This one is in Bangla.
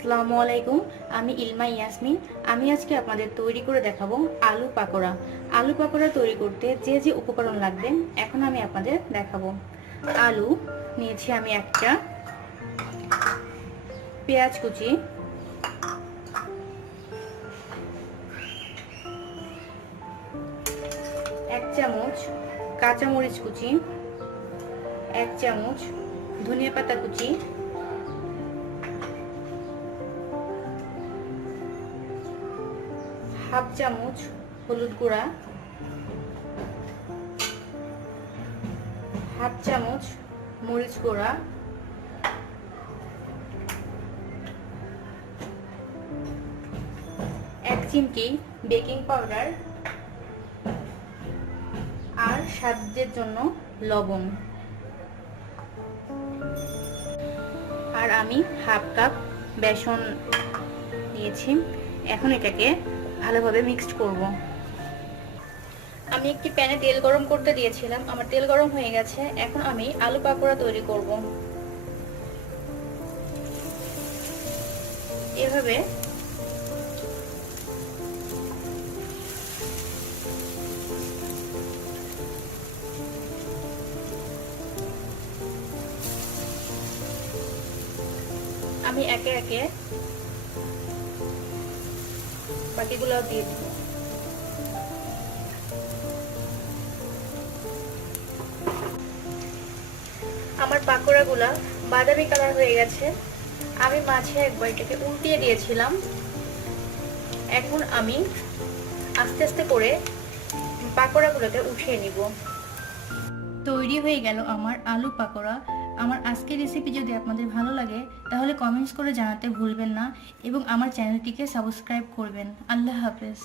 আসসালামু আলাইকুম। আমি ইলমা ইয়াসমিন। আমি আজকে আপনাদের তৈরি করে দেখাবো আলু পাকোড়া। আলু পাকোড়া তৈরি করতে যে যে উপকরণ লাগবে এখন আমি আপনাদের দেখাবো। আলু নিয়েছি আমি একটা, পেঁয়াজ কুচি, এক চামচ কাঁচামরিচ কুচি, এক চামচ ধনিয়া পাতা কুচি, হাফ চামচ হলুদ গুঁড়া, হাফ চামচ মরিচ গুঁড়া, এক চিমটি বেকিং পাউডার আর স্বাদের জন্য লবণ। আর আমি হাফ কাপ বেসন নিয়েছি। এখন এটাকে ভালোভাবে মিক্সড করব। আমি একটি প্যানে তেল গরম করতে দিয়েছিলাম, আমার তেল গরম হয়ে গেছে। এখন আমি আলু পাকোড়া তৈরি করব। এভাবে আমি একে একে বাকিগুলো দিয়ে দিব। আমার পাকোড়াগুলা বাদামি কালার হয়ে গেছে। আমি মাঝে একবার এটাকে উল্টিয়ে দিয়েছিলাম। এখন আমি আস্তে আস্তে করে পাকোড়াগুলোকে উঠিয়ে নিব। তৈরি হয়ে গেল আমার আলু পাকোড়া। আমার আজকের রেসিপি যদি আপনাদের ভালো লাগে তাহলে কমেন্টস করে জানাতে ভুলবেন না এবং আমার চ্যানেলটিকে সাবস্ক্রাইব করবেন। আল্লাহ হাফেজ।